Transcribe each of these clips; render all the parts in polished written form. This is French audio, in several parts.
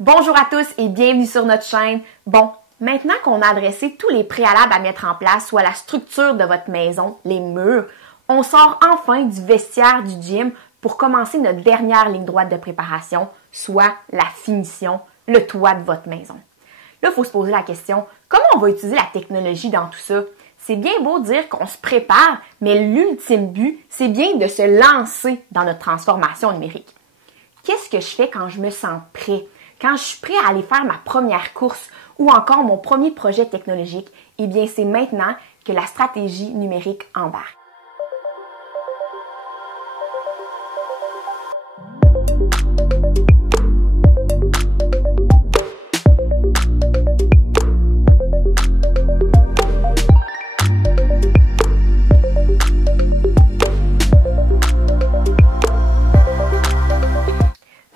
Bonjour à tous et bienvenue sur notre chaîne. Bon, maintenant qu'on a adressé tous les préalables à mettre en place, soit la structure de votre maison, les murs, on sort enfin du vestiaire du gym pour commencer notre dernière ligne droite de préparation, soit la finition, le toit de votre maison. Là, il faut se poser la question, comment on va utiliser la technologie dans tout ça? C'est bien beau dire qu'on se prépare, mais l'ultime but, c'est bien de se lancer dans notre transformation numérique. Qu'est-ce que je fais quand je me sens prêt? Quand je suis prêt à aller faire ma première course ou encore mon premier projet technologique, eh bien, c'est maintenant que la stratégie numérique embarque.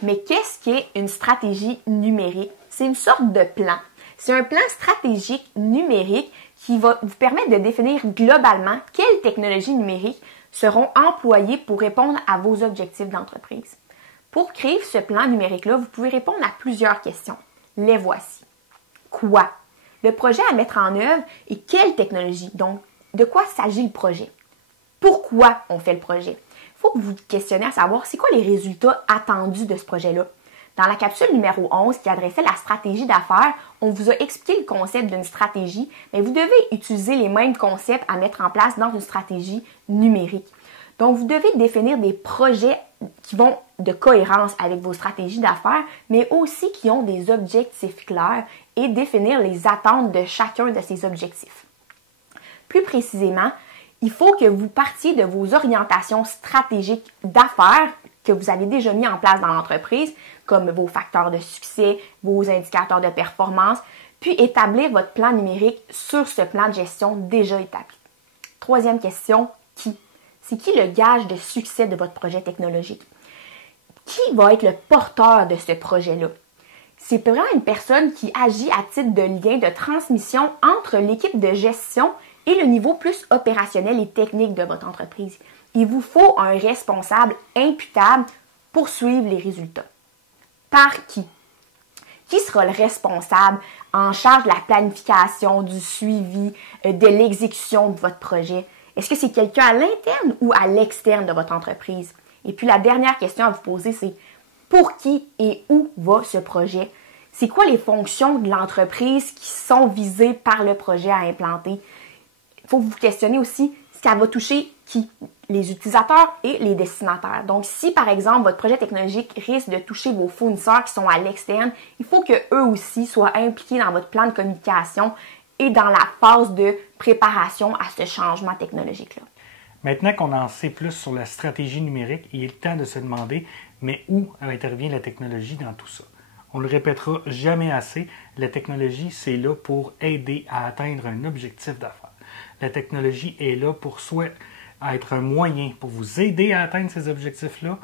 Mais qu'est-ce qu'est une stratégie numérique? C'est une sorte de plan. C'est un plan stratégique numérique qui va vous permettre de définir globalement quelles technologies numériques seront employées pour répondre à vos objectifs d'entreprise. Pour créer ce plan numérique-là, vous pouvez répondre à plusieurs questions. Les voici. Quoi? Le projet à mettre en œuvre et quelle technologie? Donc, de quoi s'agit le projet? Pourquoi on fait le projet? Il faut que vous vous questionnez à savoir c'est quoi les résultats attendus de ce projet-là. Dans la capsule numéro 11 qui adressait la stratégie d'affaires, on vous a expliqué le concept d'une stratégie, mais vous devez utiliser les mêmes concepts à mettre en place dans une stratégie numérique. Donc, vous devez définir des projets qui vont de cohérence avec vos stratégies d'affaires, mais aussi qui ont des objectifs clairs et définir les attentes de chacun de ces objectifs. Plus précisément, il faut que vous partiez de vos orientations stratégiques d'affaires que vous avez déjà mis en place dans l'entreprise, comme vos facteurs de succès, vos indicateurs de performance, puis établir votre plan numérique sur ce plan de gestion déjà établi. Troisième question, qui? C'est qui le gage de succès de votre projet technologique? Qui va être le porteur de ce projet-là? C'est vraiment une personne qui agit à titre de lien de transmission entre l'équipe de gestion et le niveau plus opérationnel et technique de votre entreprise. Il vous faut un responsable imputable pour suivre les résultats. Par qui? Qui sera le responsable en charge de la planification, du suivi, de l'exécution de votre projet? Est-ce que c'est quelqu'un à l'interne ou à l'externe de votre entreprise? Et puis la dernière question à vous poser, c'est pour qui et où va ce projet? C'est quoi les fonctions de l'entreprise qui sont visées par le projet à implanter? Il faut vous questionner aussi ce qu'elle va toucher qui? Les utilisateurs et les destinataires. Donc, si par exemple votre projet technologique risque de toucher vos fournisseurs qui sont à l'externe, il faut qu'eux aussi soient impliqués dans votre plan de communication et dans la phase de préparation à ce changement technologique-là. Maintenant qu'on en sait plus sur la stratégie numérique, il est temps de se demander, mais où intervient la technologie dans tout ça? On le répétera jamais assez, la technologie, c'est là pour aider à atteindre un objectif d'affaires. La technologie est là pour soit être un moyen pour vous aider à atteindre ces objectifs-là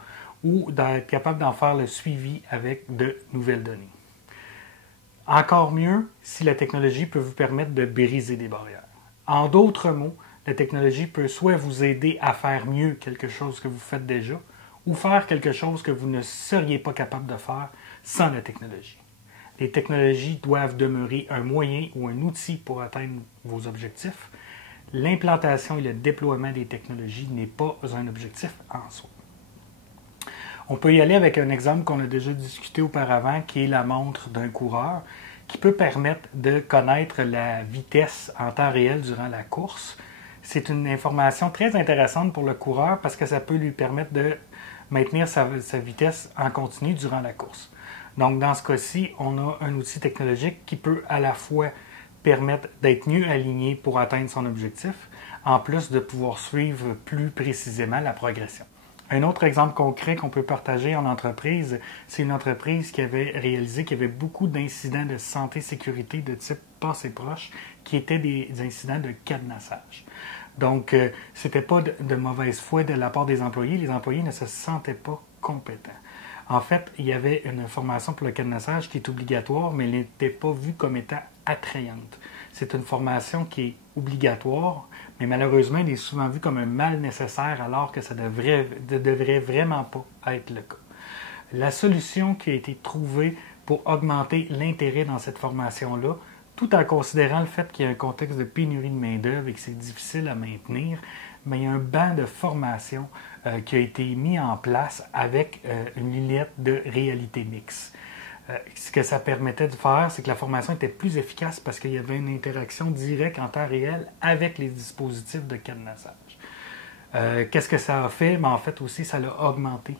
ou d'être capable d'en faire le suivi avec de nouvelles données. Encore mieux, si la technologie peut vous permettre de briser des barrières. En d'autres mots, la technologie peut soit vous aider à faire mieux quelque chose que vous faites déjà ou faire quelque chose que vous ne seriez pas capable de faire sans la technologie. Les technologies doivent demeurer un moyen ou un outil pour atteindre vos objectifs. L'implantation et le déploiement des technologies n'est pas un objectif en soi. On peut y aller avec un exemple qu'on a déjà discuté auparavant, qui est la montre d'un coureur, qui peut permettre de connaître la vitesse en temps réel durant la course. C'est une information très intéressante pour le coureur parce que ça peut lui permettre de maintenir sa vitesse en continu durant la course. Donc, dans ce cas-ci, on a un outil technologique qui peut à la fois permettre d'être mieux aligné pour atteindre son objectif, en plus de pouvoir suivre plus précisément la progression. Un autre exemple concret qu'on peut partager en entreprise, c'est une entreprise qui avait réalisé qu'il y avait beaucoup d'incidents de santé-sécurité de type passé proche qui étaient des incidents de cadenassage. Donc, ce n'était pas de mauvaise foi de la part des employés. Les employés ne se sentaient pas compétents. En fait, il y avait une formation pour le cadenassage qui est obligatoire, mais elle n'était pas vue comme étant attrayante. C'est une formation qui est obligatoire, mais malheureusement, elle est souvent vue comme un mal nécessaire alors que ça ne devrait vraiment pas être le cas. La solution qui a été trouvée pour augmenter l'intérêt dans cette formation-là, tout en considérant le fait qu'il y a un contexte de pénurie de main-d'œuvre et que c'est difficile à maintenir. Mais il y a un banc de formation qui a été mis en place avec une lunette de réalité mixte. Ce que ça permettait de faire, c'est que la formation était plus efficace parce qu'il y avait une interaction directe en temps réel avec les dispositifs de cadenassage. Qu'est-ce que ça a fait? En fait aussi, ça a augmenté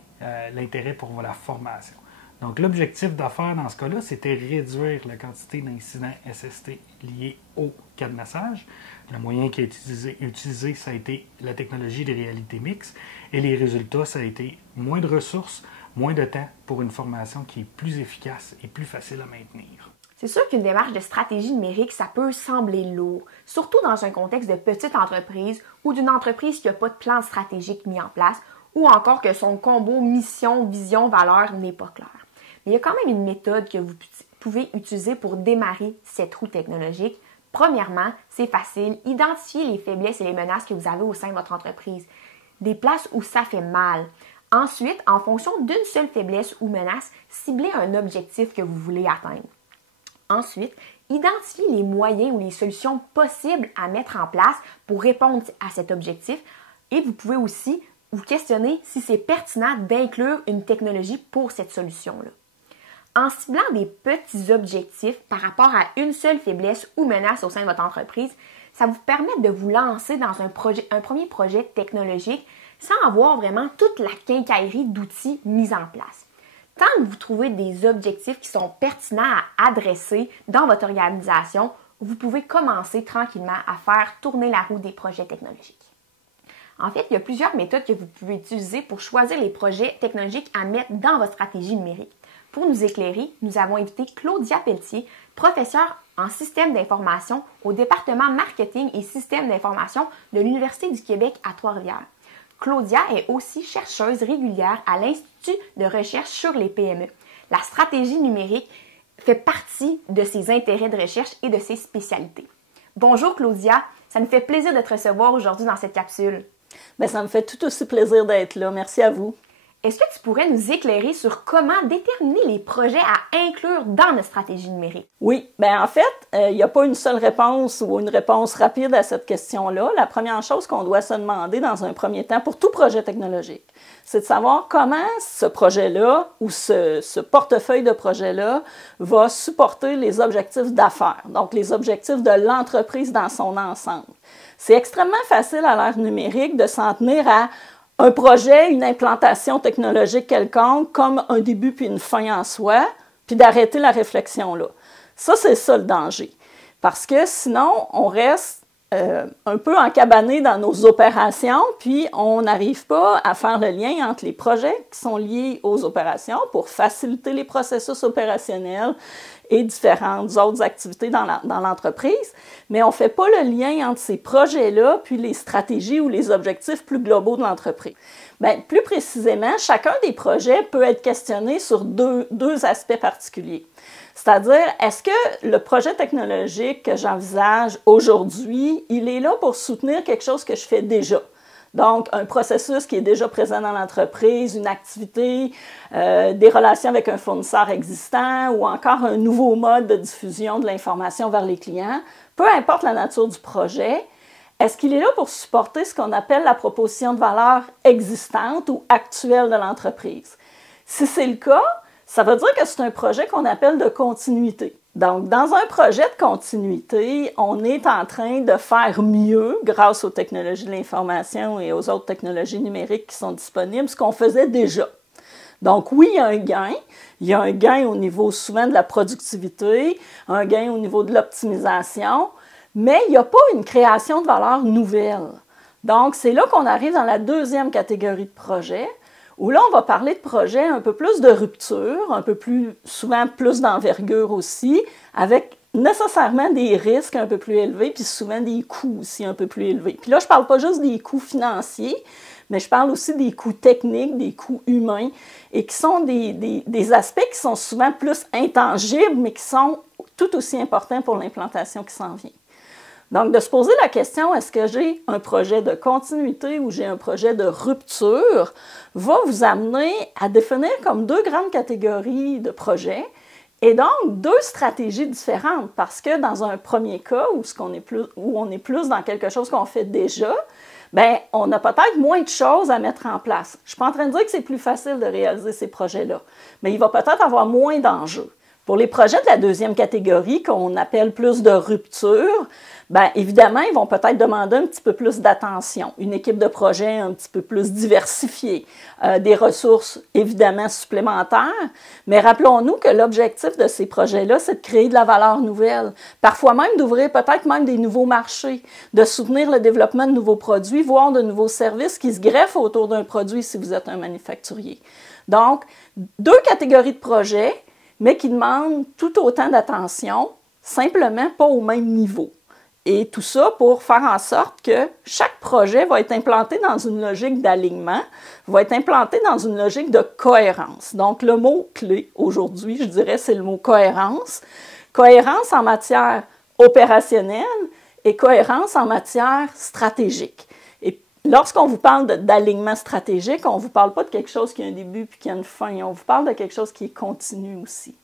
l'intérêt pour la formation. Donc, l'objectif d'affaires dans ce cas-là, c'était réduire la quantité d'incidents SST liés au cadenassage. Le moyen qui a été utilisé, ça a été la technologie de réalité mixte. Et les résultats, ça a été moins de ressources, moins de temps pour une formation qui est plus efficace et plus facile à maintenir. C'est sûr qu'une démarche de stratégie numérique, ça peut sembler lourd, surtout dans un contexte de petite entreprise ou d'une entreprise qui n'a pas de plan stratégique mis en place ou encore que son combo mission, vision, valeur n'est pas clair. Mais il y a quand même une méthode que vous pouvez utiliser pour démarrer cette roue technologique. Premièrement, c'est facile, identifiez les faiblesses et les menaces que vous avez au sein de votre entreprise, des places où ça fait mal. Ensuite, en fonction d'une seule faiblesse ou menace, ciblez un objectif que vous voulez atteindre. Ensuite, identifiez les moyens ou les solutions possibles à mettre en place pour répondre à cet objectif et vous pouvez aussi vous questionner si c'est pertinent d'inclure une technologie pour cette solution-là. En ciblant des petits objectifs par rapport à une seule faiblesse ou menace au sein de votre entreprise, ça vous permet de vous lancer dans un premier projet technologique sans avoir vraiment toute la quincaillerie d'outils mis en place. Tant que vous trouvez des objectifs qui sont pertinents à adresser dans votre organisation, vous pouvez commencer tranquillement à faire tourner la roue des projets technologiques. En fait, il y a plusieurs méthodes que vous pouvez utiliser pour choisir les projets technologiques à mettre dans votre stratégie numérique. Pour nous éclairer, nous avons invité Claudia Pelletier, professeure en système d'information au département marketing et système d'information de l'Université du Québec à Trois-Rivières. Claudia est aussi chercheuse régulière à l'Institut de recherche sur les PME. La stratégie numérique fait partie de ses intérêts de recherche et de ses spécialités. Bonjour Claudia, ça nous fait plaisir de te recevoir aujourd'hui dans cette capsule. Bien, ça me fait tout aussi plaisir d'être là. Merci à vous. Est-ce que tu pourrais nous éclairer sur comment déterminer les projets à inclure dans notre stratégie numérique? Oui, bien en fait, il n'y a pas une seule réponse ou une réponse rapide à cette question-là. La première chose qu'on doit se demander dans un premier temps pour tout projet technologique, c'est de savoir comment ce projet-là ou ce portefeuille de projet-là va supporter les objectifs d'affaires, donc les objectifs de l'entreprise dans son ensemble. C'est extrêmement facile à l'ère numérique de s'en tenir à un projet, une implantation technologique quelconque, comme un début puis une fin en soi, puis d'arrêter la réflexion là. Ça, c'est ça le danger. Parce que sinon, on reste un peu encabané dans nos opérations, puis on n'arrive pas à faire le lien entre les projets qui sont liés aux opérations pour faciliter les processus opérationnels et différentes autres activités dans l'entreprise, mais on ne fait pas le lien entre ces projets-là puis les stratégies ou les objectifs plus globaux de l'entreprise. Bien, plus précisément, chacun des projets peut être questionné sur deux aspects particuliers. C'est-à-dire, est-ce que le projet technologique que j'envisage aujourd'hui, il est là pour soutenir quelque chose que je fais déjà? Donc, un processus qui est déjà présent dans l'entreprise, une activité, des relations avec un fournisseur existant ou encore un nouveau mode de diffusion de l'information vers les clients, peu importe la nature du projet, est-ce qu'il est là pour supporter ce qu'on appelle la proposition de valeur existante ou actuelle de l'entreprise? Si c'est le cas, ça veut dire que c'est un projet qu'on appelle de continuité. Donc, dans un projet de continuité, on est en train de faire mieux grâce aux technologies de l'information et aux autres technologies numériques qui sont disponibles, ce qu'on faisait déjà. Donc, oui, il y a un gain. Il y a un gain au niveau souvent de la productivité, un gain au niveau de l'optimisation, mais il n'y a pas une création de valeur nouvelle. Donc, c'est là qu'on arrive dans la deuxième catégorie de projets, où là, on va parler de projets un peu plus de rupture, un peu plus, souvent plus d'envergure aussi, avec nécessairement des risques un peu plus élevés, puis souvent des coûts aussi un peu plus élevés. Puis là, je ne parle pas juste des coûts financiers, mais je parle aussi des coûts techniques, des coûts humains, et qui sont des aspects qui sont souvent plus intangibles, mais qui sont tout aussi importants pour l'implantation qui s'en vient. Donc, de se poser la question, est-ce que j'ai un projet de continuité ou j'ai un projet de rupture, va vous amener à définir comme deux grandes catégories de projets Et donc, deux stratégies différentes, parce que dans un premier cas, où on est plus dans quelque chose qu'on fait déjà, bien, on a peut-être moins de choses à mettre en place. Je ne suis pas en train de dire que c'est plus facile de réaliser ces projets-là, mais il va peut-être avoir moins d'enjeux. Pour les projets de la deuxième catégorie, qu'on appelle plus de rupture, bien, évidemment, ils vont peut-être demander un petit peu plus d'attention, une équipe de projet un petit peu plus diversifiée, des ressources évidemment supplémentaires, mais rappelons-nous que l'objectif de ces projets-là, c'est de créer de la valeur nouvelle, parfois même d'ouvrir peut-être même des nouveaux marchés, de soutenir le développement de nouveaux produits, voire de nouveaux services qui se greffent autour d'un produit si vous êtes un manufacturier. Donc, deux catégories de projets, mais qui demandent tout autant d'attention, simplement pas au même niveau. Et tout ça pour faire en sorte que chaque projet va être implanté dans une logique d'alignement, va être implanté dans une logique de cohérence. Donc, le mot clé aujourd'hui, je dirais, c'est le mot cohérence. Cohérence en matière opérationnelle et cohérence en matière stratégique. Et lorsqu'on vous parle d'alignement stratégique, on ne vous parle pas de quelque chose qui a un début puis qui a une fin. On vous parle de quelque chose qui est continu aussi.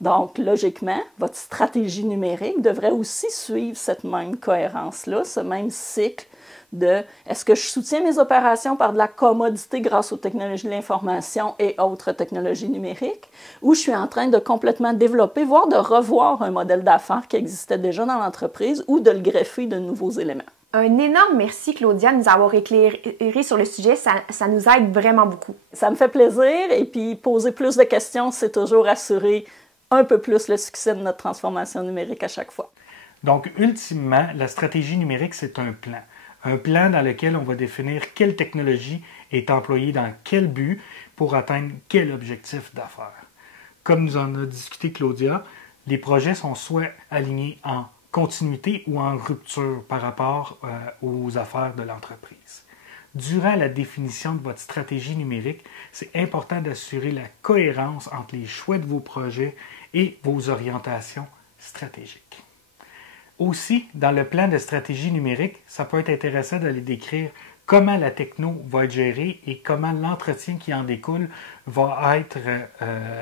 Donc, logiquement, votre stratégie numérique devrait aussi suivre cette même cohérence-là, ce même cycle de est-ce que je soutiens mes opérations par de la commodité grâce aux technologies de l'information et autres technologies numériques, ou je suis en train de complètement développer, voire de revoir un modèle d'affaires qui existait déjà dans l'entreprise ou de le greffer de nouveaux éléments. Un énorme merci, Claudia, de nous avoir éclairé sur le sujet. Ça nous aide vraiment beaucoup. Ça me fait plaisir. Et puis, poser plus de questions, c'est toujours assurer un peu plus le succès de notre transformation numérique à chaque fois. Donc, ultimement, la stratégie numérique, c'est un plan. Un plan dans lequel on va définir quelle technologie est employée dans quel but pour atteindre quel objectif d'affaires. Comme nous en a discuté Claudia, les projets sont soit alignés en continuité ou en rupture par rapport aux affaires de l'entreprise. Durant la définition de votre stratégie numérique, c'est important d'assurer la cohérence entre les choix de vos projets et vos orientations stratégiques. Aussi, dans le plan de stratégie numérique, ça peut être intéressant d'aller décrire comment la techno va être gérée et comment l'entretien qui en découle va être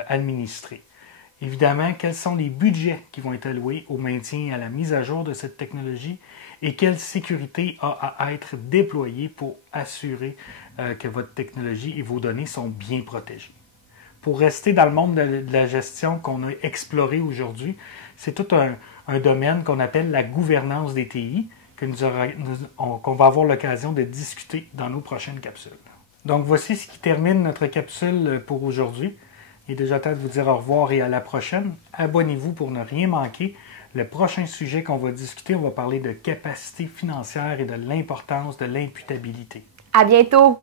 administré. Évidemment, quels sont les budgets qui vont être alloués au maintien et à la mise à jour de cette technologie et quelle sécurité a à être déployée pour assurer que votre technologie et vos données sont bien protégées. Pour rester dans le monde de la gestion qu'on a exploré aujourd'hui, c'est tout un domaine qu'on appelle la gouvernance des TI qu'on va avoir l'occasion de discuter dans nos prochaines capsules. Donc voici ce qui termine notre capsule pour aujourd'hui. Il est déjà temps de vous dire au revoir et à la prochaine. Abonnez-vous pour ne rien manquer. Le prochain sujet qu'on va discuter, on va parler de capacité financière et de l'importance de l'imputabilité. À bientôt!